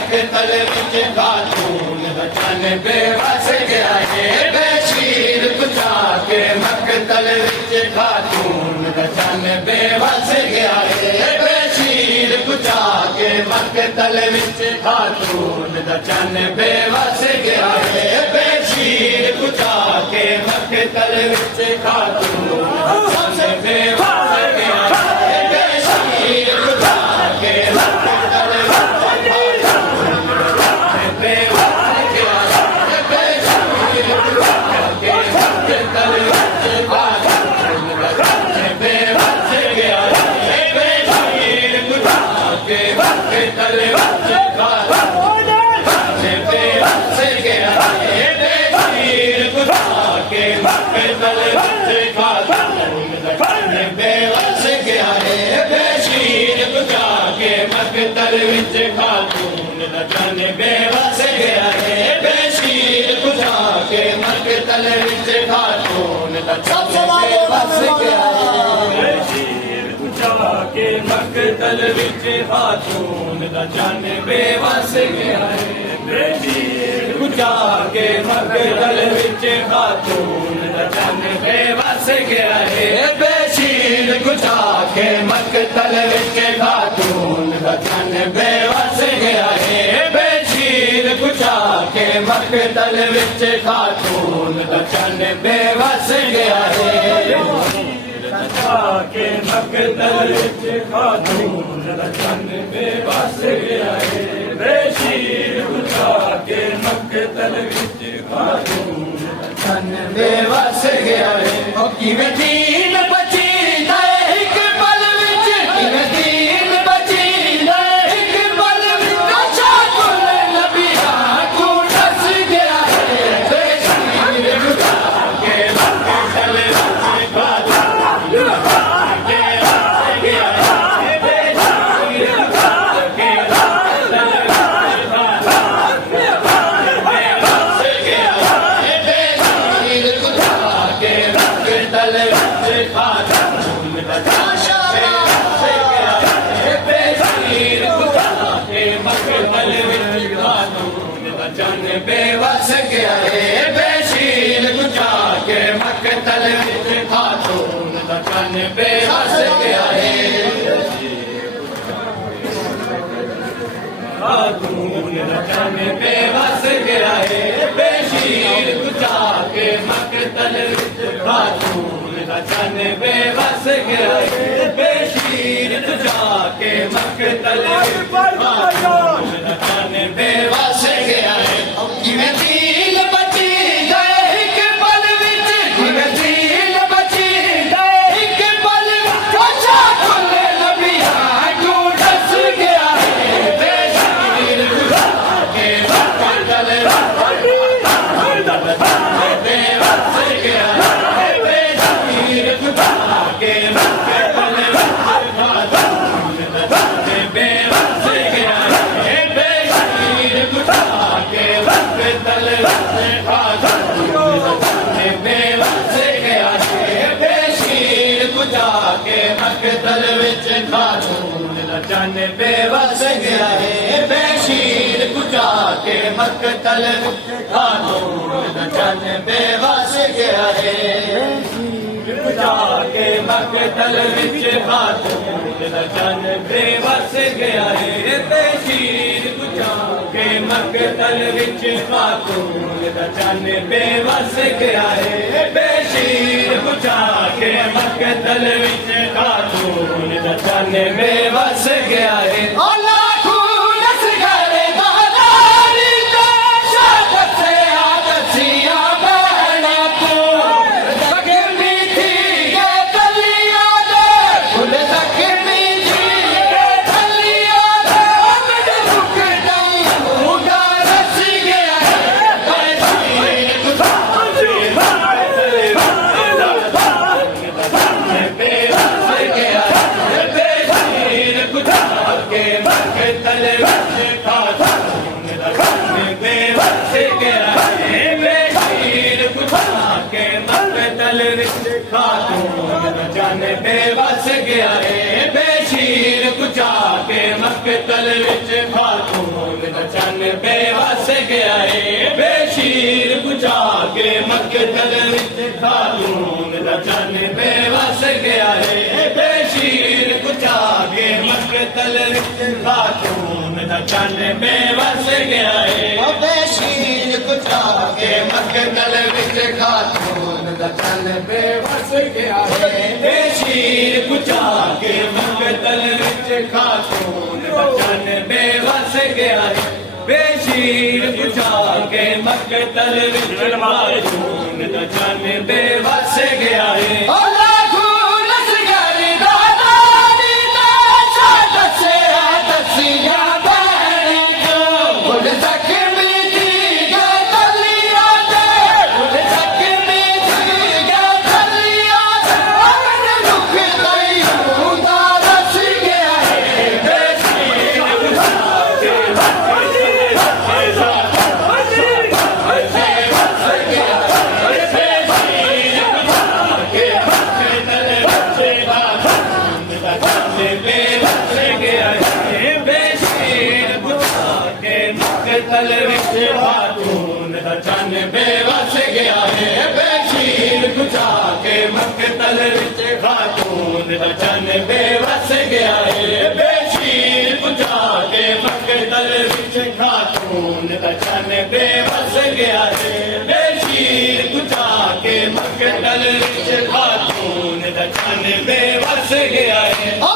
मकतल विच खातून दा चन बेवस गया है बेशीर बुझा के मकतल विच खातून दा चन बेवस गया है बेशीर बुझा के मकतल विच खातून दा चन बेवस गया है बेशीर बुझा के मकतल विच खातून दा चन बेवस गया है बेशीर बुझा के मकतल मकतल विच खातून दा चन बेवस गया है बेशीर बुझा के मकतल विच खातून दा चन बेवस गया है बेशीर बुझा के मकतल विच खातून दा चन बेवस गया है बेशीर बुझा के मकतल विच खातून दा चन बेवस गया है बेशीर बुझा के मकतल विच खातून दा चन बेवस गया है बेशीर बुझा के मकतल विच खातून दा चन बेवस गया है के मकतल विच खातून दा चन बेवस गया है बेशीर बुझा के मकतल विच खातून दा चन बेवस गया है ओ किवें दीन बची एक पल विच किवें दीन बची एक पल विच अच्छा कुल नबिया को दस गया है बेशीर बुझा के मकतल विच चन बेवस गया है बेशीर बुझा के मकतल विच खातून दा चन बेवस गया है खातून दा चन बेवस गया है बेशीर बुझा के मकतल विच खातून दा चन बेवस गया है बेशीर बुझा के मकतल विच खातून दा चन बेवस गया है किवें दीन बची एक पल विच किवें दीन बची एक पल विच अच्छा कुल नबिया को दस गया है बेशीर बुझा के मकतल बेवस गया है बेशीर बुझा के मकतल बेवस गया है बेशीर बुझा के मकतल बेवस गया है बेशीर बुझा के मकतल विच खातून दा चन बेवस गया है बेशीर बुझा के मकतल खातून दा चन बेवस गया है बुझा के मकतल विच खातून दा चन बेवस गया है बेशीर बुझा के मकतल विच खातून दा चन बेवस गया है बेशीर बुझा के मकतल विच खातून दा चन बेवस गया है चन बेवस गया है बेशीर बुझा के मकतल विच खातून गया है बेशीर बुझा के मकतल विच खातून दा चन बेवस गया है बेशीर बुझा के मकतल विच खातून दा चन बेवस गया है बेशीर बुझा के मकतल विच खातून दा चन बेवस गया है बेशीर बुझा के मकतल विच खातून दा चन बेवस गया है बेशीर बुझा के मकतल विच खातून दा चन बेवस गया है मकतल विच खातून दा चन बेवस गया है बेशीर बुझा के मकतल विच खातून दा चन बेवस गया है बेशीर बुझा के मकतल विच खातून दा चन बेवस गया है बेशीर बुझा के मकतल विच खातून दा चन बेवस गया है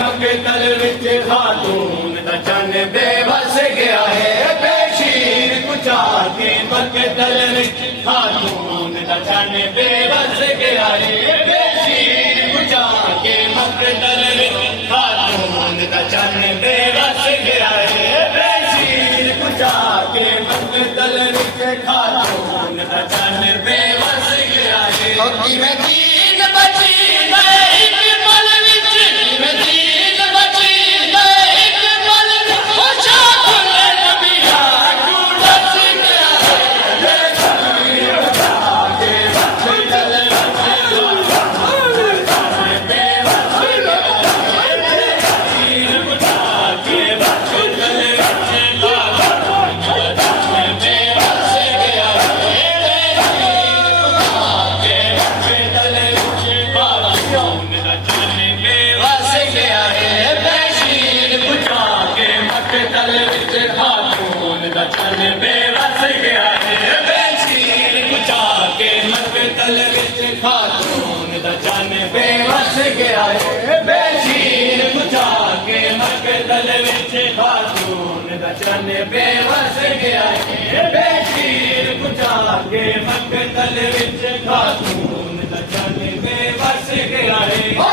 मकतल विच खातून दा चन बेवस गया है बेशीर बुझा के मकतल विच खातून दा चन बेवस गया है बेशीर बुझा के मकतल विच खातून दा चन बेवस गया है बेशीर बुझा के मकतल विच खातून दा चन बेवस गया है दीन बची खातून दा चन बेवस गया है बेशीर बुझा के मकतल विच खातून दा चन बेवस गया है बेशीर बुझा के मकतल विच खातून दा चन बेवस गया है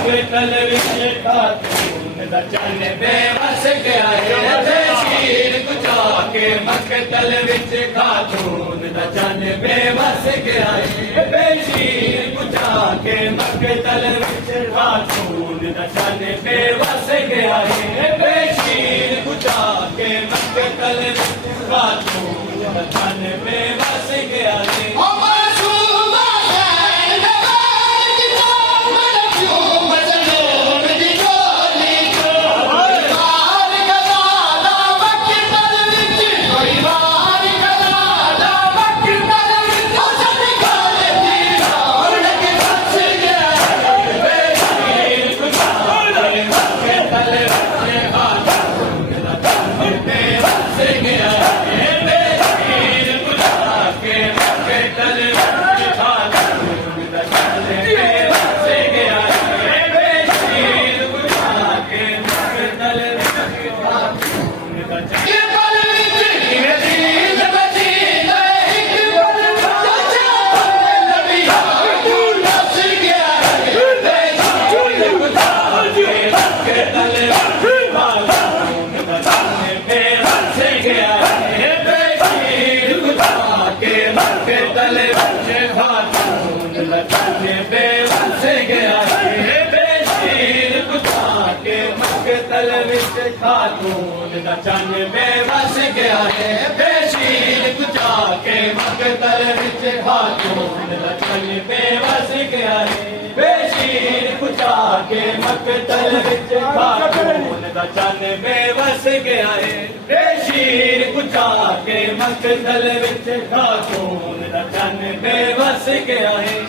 मकतल विच खातून दा चन बेवस गया है बेशीर बुझा के मकतल विच खातून दा चन बेवस गया है बेशीर बुझा के मकतल विच खातून दा चन बेवस गया है बेशीर बुझा के मकतल विच खातून दा चन बेवस गया है मजलूम ਮਕਤਲ ਵਿੱਚ ਖਾਤੂਨ ਦਾ ਚੰਨ ਬੇਵਸ ਗਿਆ ਹੈ ਬੇਸ਼ੀਰ ਕੁਚਾ ਕੇ ਮਕਤਲ ਵਿੱਚ ਖਾਤੂਨ ਦਾ ਚੰਨ ਬੇਵਸ ਗਿਆ ਹੈ ਬੇਸ਼ੀਰ ਕੁਚਾ ਕੇ ਮਕਤਲ ਵਿੱਚ ਖਾਤੂਨ ਦਾ ਚੰਨ ਬੇਵਸ ਗਿਆ ਹੈ ਬੇਸ਼ੀਰ ਕੁਚਾ ਕੇ ਮਕਤਲ ਵਿੱਚ ਖਾਤੂਨ ਦਾ ਚੰਨ ਬੇਵਸ ਗਿਆ ਹੈ